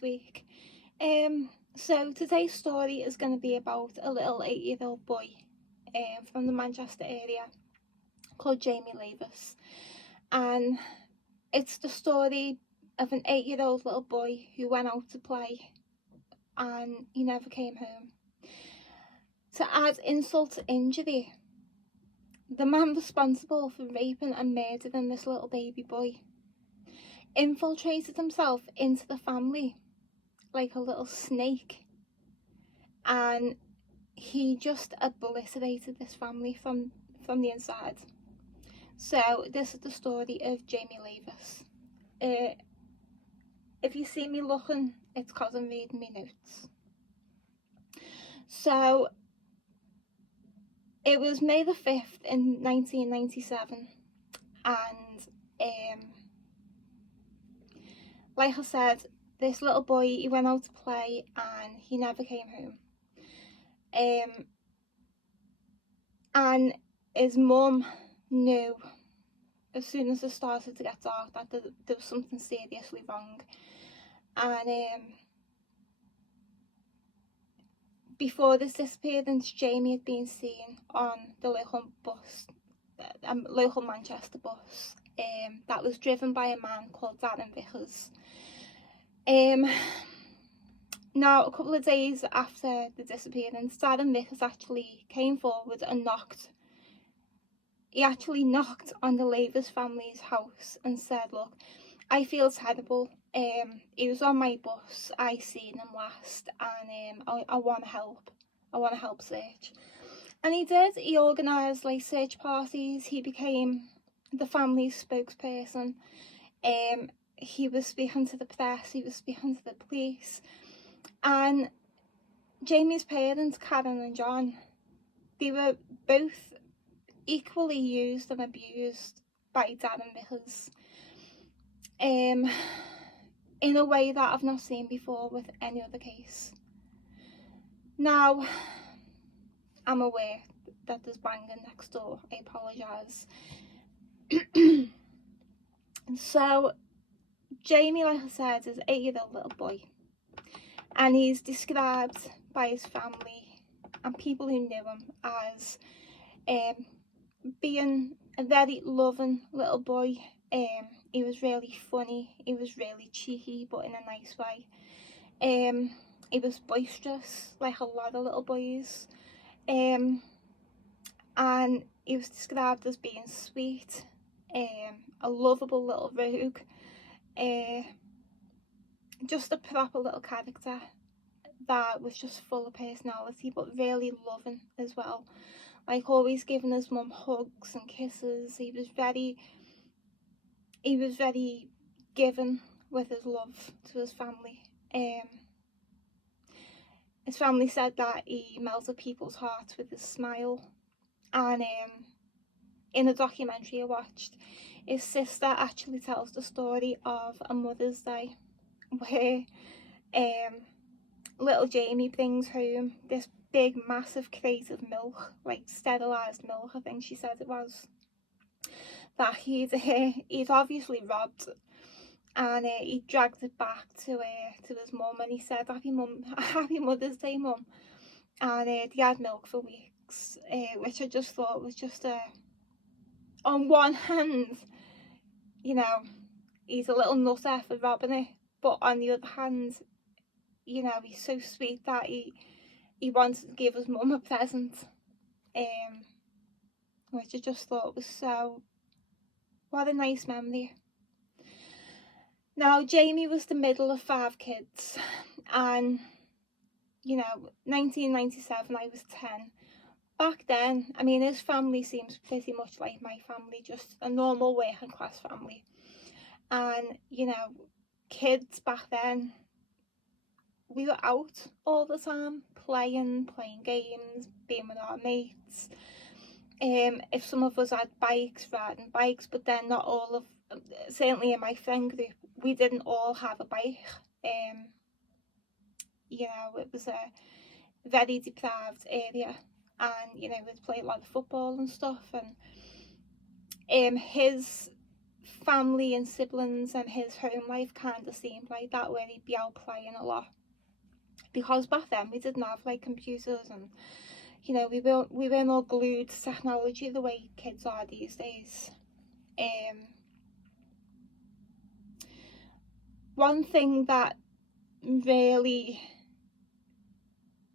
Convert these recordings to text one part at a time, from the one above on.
this week. So today's story is going to be about a little 8-year-old boy from the Manchester area called Jamie Lavis, and it's the story of an 8-year-old little boy who went out to play and he never came home. To add insult to injury, the man responsible for raping and murdering this little baby boy infiltrated himself into the family like a little snake, and he just obliterated this family from the inside. So this is the story of Jamie Lavis. If you see me looking, it's because I'm reading my notes. So it was May the 5th in 1997, and like I said, this little boy, he went out to play and he never came home. And his mum knew as soon as it started to get dark that there was something seriously wrong. And before this disappearance, Jamie had been seen on the local bus, local Manchester bus, that was driven by a man called Darren Vickers. Now, a couple of days after the disappearance, Darren Vickers actually came forward and knocked on the Lavis family's house and said, "Look, I feel terrible. He was on my bus. I seen him last, and I want to help. I want to help search." And he did. He organised like search parties. He became the family's spokesperson. He was speaking to the press. He was speaking to the police. And Jamie's parents, Karen and John, they were both equally used and abused by Darren Vickers, in a way that I've not seen before with any other case. Now, I'm aware that there's banging next door. I apologise. So, Jamie, like I said, is an 8-year-old little boy, and he's described by his family and people who knew him as being a very loving little boy. He was really funny, he was really cheeky, but in a nice way. He was boisterous, like a lot of little boys, and he was described as being sweet, a lovable little rogue, just a proper little character that was just full of personality, but really loving as well. Like always giving his mum hugs and kisses. He was very given with his love to his family. His family said that he melted people's hearts with his smile. And in a documentary I watched, his sister actually tells the story of a Mother's Day where little Jamie brings home this big massive crate of milk, like sterilised milk, I think she said it was, that he'd obviously robbed, and he dragged it back to his mum, and he said, happy Mother's Day, Mum. And they had milk for weeks, which I just thought was just on one hand, you know, he's a little nutter for robbing it, but on the other hand, you know, he's so sweet that he wanted to give his mum a present, which I just thought was so, what a nice memory. Now, Jamie was the middle of 5 kids, and, you know, 1997, I was 10. Back then, I mean, his family seems pretty much like my family, just a normal working class family. And, you know, kids back then, we were out all the time, playing games, being with our mates. If some of us had bikes, riding bikes, but then not all of, certainly in my friend group, we didn't all have a bike. You know, it was a very deprived area, and, you know, we'd play a lot of football and stuff, and his family and siblings and his home life kind of seemed like that, where he'd be out playing a lot. Because back then we didn't have like computers, and you know, we weren't all glued to technology the way kids are these days. One thing that really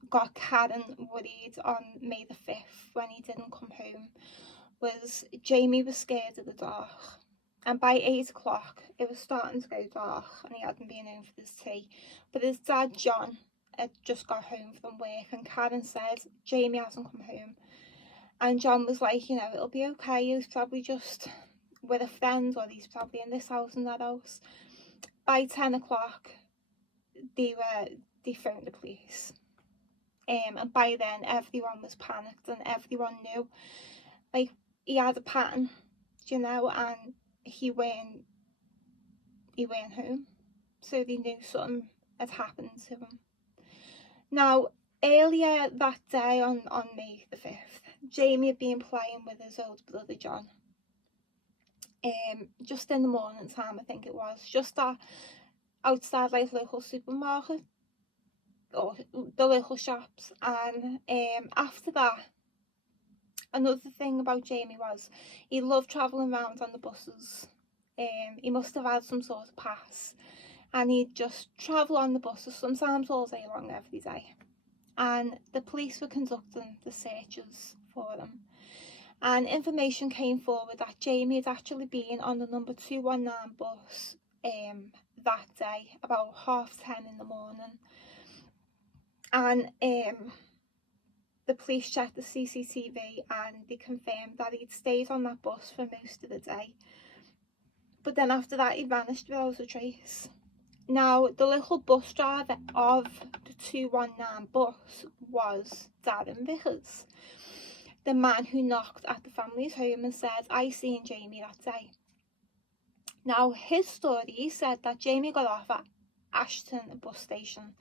got Karen worried on May the 5th when he didn't come home was Jamie was scared of the dark. And by 8 o'clock, it was starting to go dark and he hadn't been home for his tea. But his dad, John, had just got home from work, and Karen said, Jamie hasn't come home. And John was like, you know, it'll be okay, he's probably just with a friend, or he's probably in this house and that house. By 10 o'clock, they phoned the police. And by then, everyone was panicked and everyone knew, like, he had a pattern, you know, and he weren't home. So they knew something had happened to him. Now, earlier that day on May the 5th, Jamie had been playing with his older brother John. Just in the morning time, I think it was, just outside like local supermarket or the local shops. And after that, another thing about Jamie was he loved travelling around on the buses. He must have had some sort of pass, and he'd just travel on the buses, sometimes all day long, every day. And the police were conducting the searches for him, and information came forward that Jamie had actually been on the number 219 bus that day about 10:30 in the morning. And the police checked the CCTV and they confirmed that he'd stayed on that bus for most of the day. But then after that, he vanished without a trace. Now, the little bus driver of the 219 bus was Darren Vickers, the man who knocked at the family's home and said, I seen Jamie that day. Now, his story, he said that Jamie got off at Ashton bus station,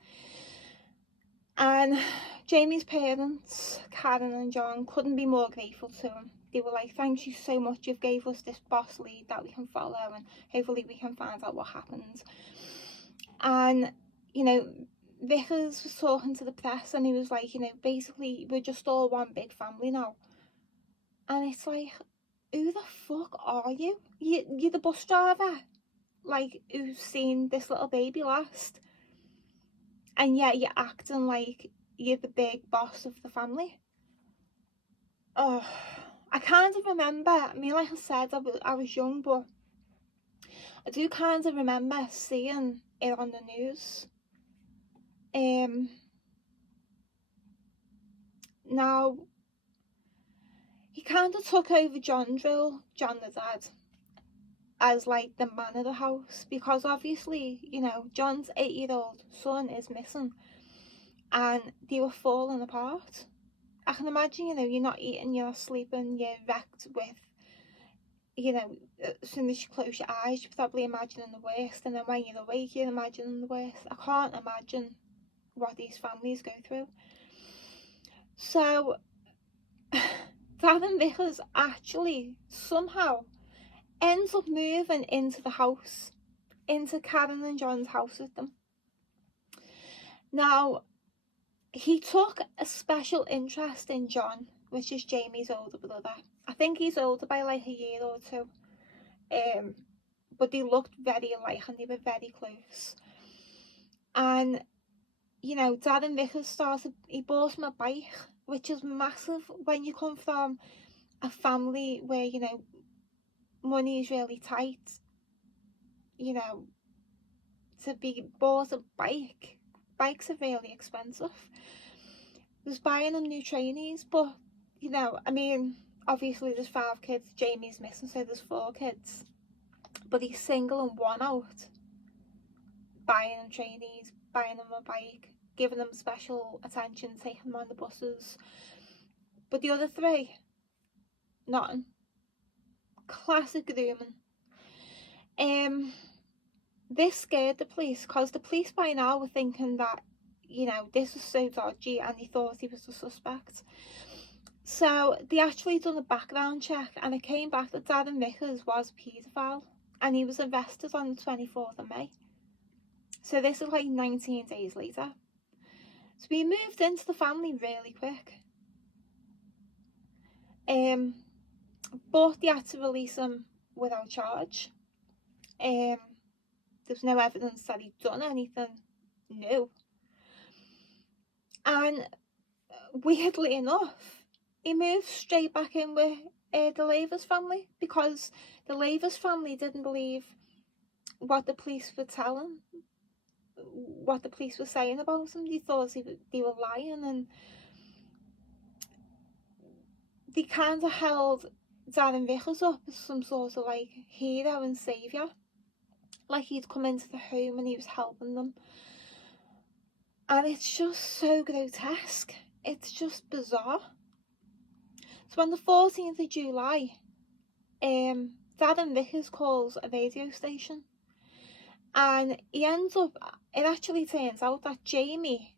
and Jamie's parents, Karen and John, couldn't be more grateful to him. They were like, thank you so much, you've gave us this boss lead that we can follow, and hopefully we can find out what happened. And, you know, Vickers was talking to the press and he was like, you know, basically we're just all one big family now. And it's like, who the fuck are you? You're the bus driver, like, who's seen this little baby last, and yet you're acting like you're the big boss of the family. Oh, I kind of remember, I mean, like I said, I was young, but I do kind of remember seeing it on the news. Now, he kind of took over John's role, John the dad, as like the man of the house, because obviously, you know, John's 8-year-old son is missing and they were falling apart. I can imagine, you know, you're not eating, you're not sleeping, you're wrecked with, you know, as soon as you close your eyes, you're probably imagining the worst, and then when you're awake, you're imagining the worst. I can't imagine what these families go through. So, Darren Vickers actually somehow ends up moving into the house, into Karen and John's house with them. Now, he took a special interest in John, which is Jamie's older brother. I think he's older by like a year or two. But they looked very alike and they were very close. And, you know, Darren Vickers he bought him a bike, which is massive when you come from a family where, you know, money is really tight. You know, to be bought a bike, bikes are really expensive. He was buying them new trainees, but, you know, I mean, obviously there's 5 kids, Jamie's missing, so there's 4 kids. But he's singling one out, buying them trainees, buying them a bike, giving them special attention, taking them on the buses. But the other 3, nothing. Classic grooming. This scared the police, because the police by now were thinking that, you know, this was so dodgy, and they thought he was the suspect. So they actually done a background check, and it came back that Darren Vickers was a paedophile. and he was arrested on the 24th of May. So this is like 19 days later. So he moved into the family really quick. But they had to release him without charge. There was no evidence that he'd done anything new. And weirdly enough, he moved straight back in with the Lavis family, because the Lavis family didn't believe what the police were telling, what the police were saying about him. They thought they were lying, and they kind of held Darren Vickers up as some sort of like hero and saviour, like he'd come into the home and he was helping them. And it's just so grotesque, it's just bizarre. So on the 14th of July, Darren Vickers calls a radio station, and it actually turns out that Jamie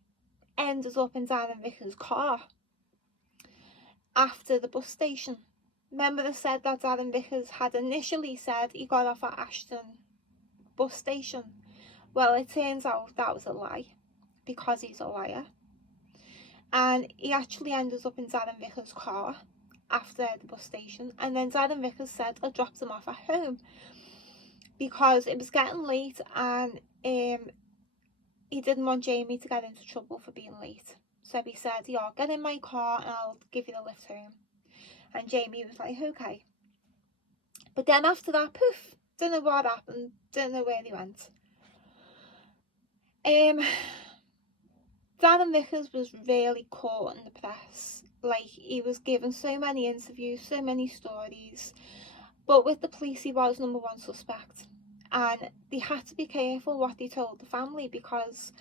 ended up in Darren Vickers' car after the bus station. Remember, I said that Darren Vickers had initially said he got off at Ashton bus station. Well, it turns out that was a lie, because he's a liar. And he actually ended up in Darren Vickers' car after the bus station, and then Darren Vickers said I dropped him off at home because it was getting late, and he didn't want Jamie to get into trouble for being late. So he said, yeah, get in my car and I'll give you the lift home. And Jamie was like, okay. But then after that, poof, don't know what happened, don't know where he went. Darren Vickers was really caught in the press. Like, he was given so many interviews, so many stories. But with the police, he was number one suspect. And they had to be careful what they told the family, because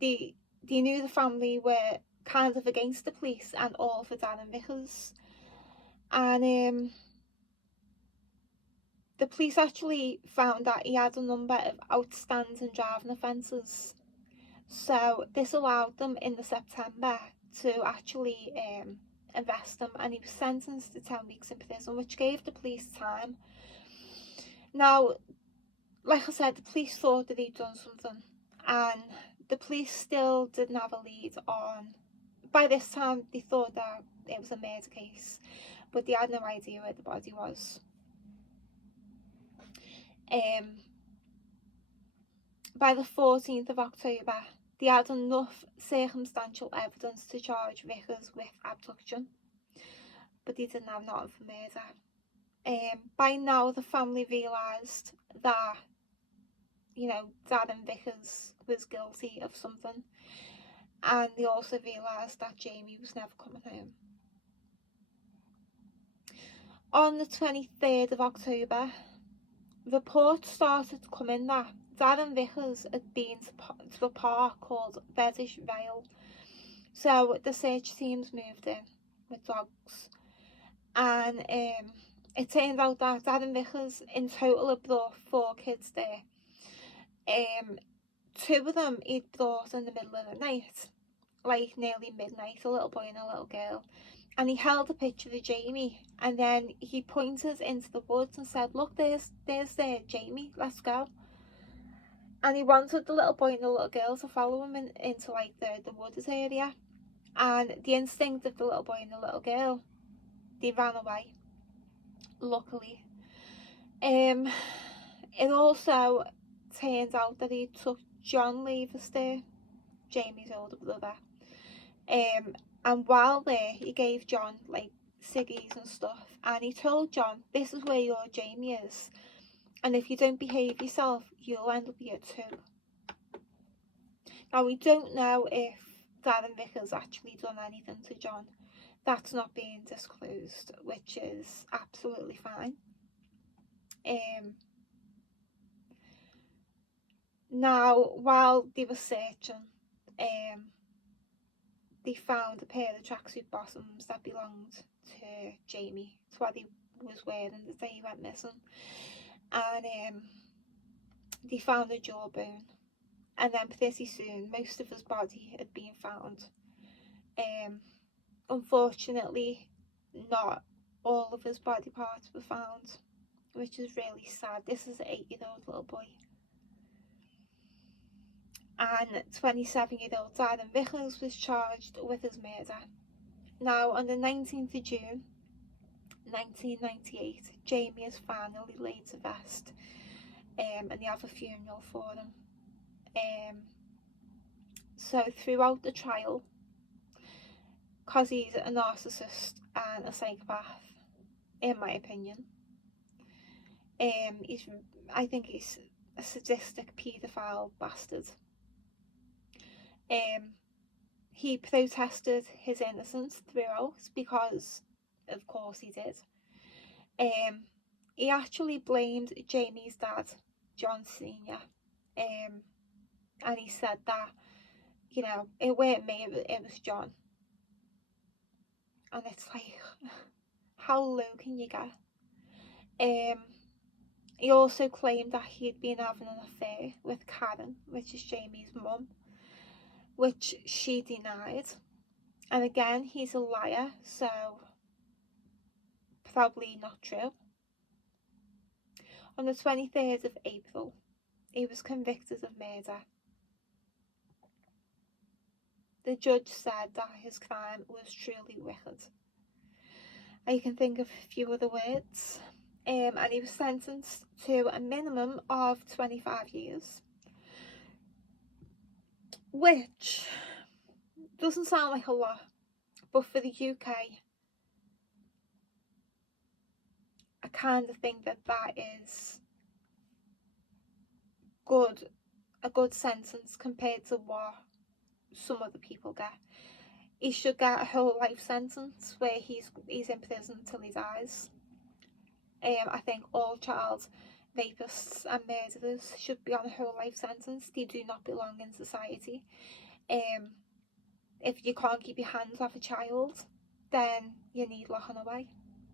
they knew the family were kind of against the police and all for Darren Vickers. And the police actually found that he had a number of outstanding driving offences. So this allowed them in the September to actually arrest him, and he was sentenced to 10 weeks in prison, which gave the police time. Now, like I said, the police thought that he'd done something, and the police still didn't have a lead on. By this time, they thought that it was a murder case, but they had no idea where the body was. By the 14th of October, they had enough circumstantial evidence to charge Vickers with abduction, but they didn't have nothing for murder. By now, the family realised that, you know, Darren Vickers was guilty of something, and they also realised that Jamie was never coming home. On the 23rd of October, reports started to come in that Darren Vickers had been to a park called Reddish Vale. So the search teams moved in with dogs, and it turned out that Darren Vickers in total had brought 4 kids there. 2 of them he'd brought in the middle of the night, like nearly midnight, a little boy and a little girl. And he held a picture of Jamie, and then he pointed into the woods and said, look, there's Jamie, let's go. And he wanted the little boy and the little girl to follow him into like the woods area. And the instinct of the little boy and the little girl, they ran away, luckily. It also turned out that he took John Lavis there, Jamie's older brother. And while there, he gave John like ciggies and stuff, and he told John, this is where your Jamie is, and if you don't behave yourself, you'll end up here too. Now, we don't know if Darren Vickers actually done anything to John. That's not being disclosed, which is absolutely fine. Now, while they were searching, they found a pair of tracksuit bottoms that belonged to Jamie. It's what he was wearing the day he went missing. And they found a jawbone. And then pretty soon, most of his body had been found. Unfortunately, not all of his body parts were found. which is really sad. This is an 8-year-old little boy. And 27-year-old Darren Vickers was charged with his murder. Now, on the 19th of June 1998, Jamie is finally laid to rest, and they have a funeral for him. So throughout the trial, because he's a narcissist and a psychopath, in my opinion, I think he's a sadistic paedophile bastard. He protested his innocence throughout, because of course he did. He actually blamed Jamie's dad, John Sr., and he said that, you know, it weren't me, it was John. And it's like, how low can you get? He also claimed that he'd been having an affair with Karen, which is Jamie's mum, which she denied. And again, he's a liar, so probably not true. On the 23rd of April, he was convicted of murder. The judge said that his crime was truly wicked. I can think of a few other words. And he was sentenced to a minimum of 25 years. Which doesn't sound like a lot, but for the UK, I kind of think that is a good sentence compared to what some other people get. He should get a whole life sentence where he's in prison till he dies. I think all child rapists and murderers should be on a whole life sentence. They do not belong in society. If you can't keep your hands off a child, then you need locking away.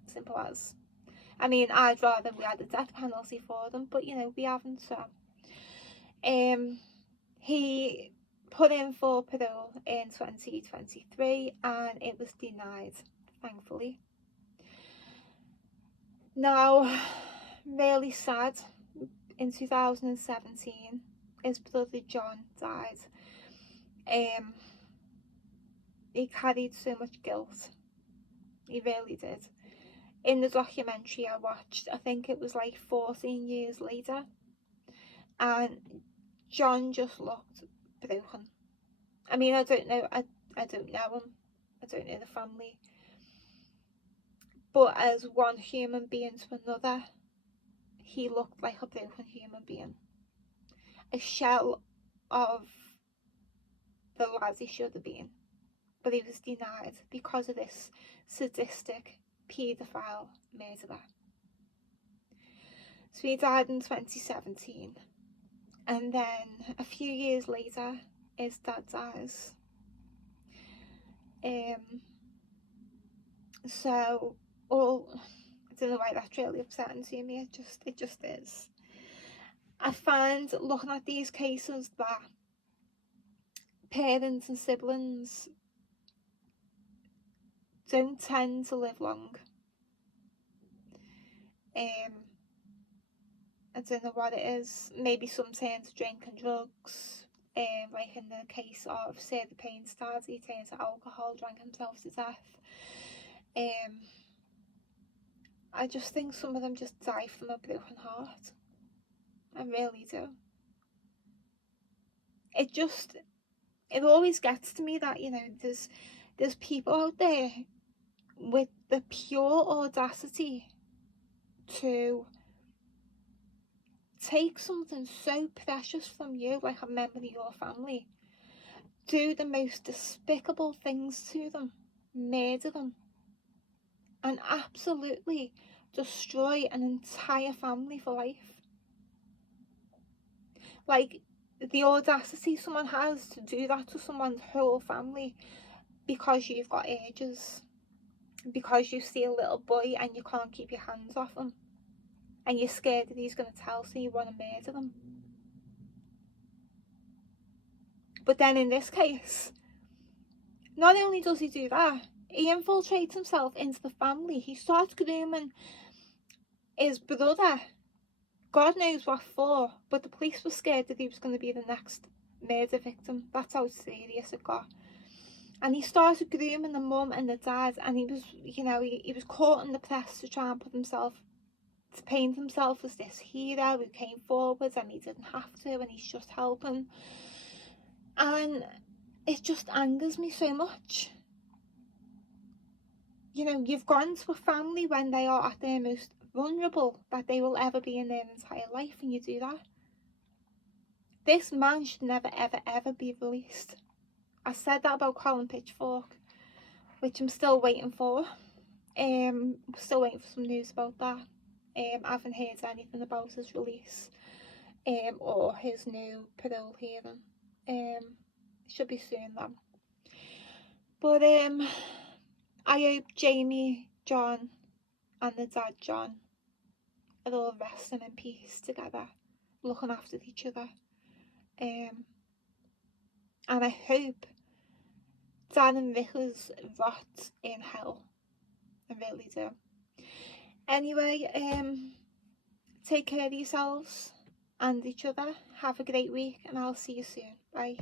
Simple as. I mean, I'd rather we had a death penalty for them, but you know, we haven't, so. He put in for parole in 2023 and it was denied, thankfully. Now, really sad, in 2017, his brother John died. He carried so much guilt. He really did. In the documentary I watched, I think it was like 14 years later, and John just looked broken. I mean, I don't know, I don't know him, I don't know the family, but as one human being to another, he looked like a broken human being. A shell of the lad he should have been. But he was denied because of this sadistic paedophile murderer. So he died in 2017. And then a few years later, his dad dies. So, I don't know why that's really upsetting to me, it just is. I find, looking at these cases, that parents and siblings don't tend to live long. I don't know what it is. Maybe some turn to drink and drugs. Like in the case of, say, the pain stars, he turned to alcohol, drank himself to death. I just think some of them just die from a broken heart. I really do. It always gets to me that, you know, there's people out there with the pure audacity to take something so precious from you, like a member of your family, do the most despicable things to them, murder them, and absolutely destroy an entire family for life. Like, the audacity someone has to do that to someone's whole family because you've got urges, because you see a little boy and you can't keep your hands off him, and you're scared that he's going to tell, so you want to murder them. But then in this case, not only does he do that, he infiltrates himself into the family. He starts grooming his brother, God knows what for, but the police were scared that he was going to be the next murder victim. That's how serious it got. And he started grooming the mum and the dad, and he was, you know, he was caught in the press to try and put himself, to paint himself as this hero who came forward and he didn't have to, and he's just helping. And it just angers me so much. You know, you've gone to a family when they are at their most vulnerable that they will ever be in their entire life, and you do that. This man should never, ever, ever be released. I said that about Colin Pitchfork, which I'm still waiting for. Still waiting for some news about that. I haven't heard anything about his release, or his new parole hearing. It should be soon then. But I hope Jamie, John, and the dad John are all resting in peace together, looking after each other. And I hope Dan and Vickers rot in hell. I really do. Anyway, take care of yourselves and each other. Have a great week, and I'll see you soon. Bye.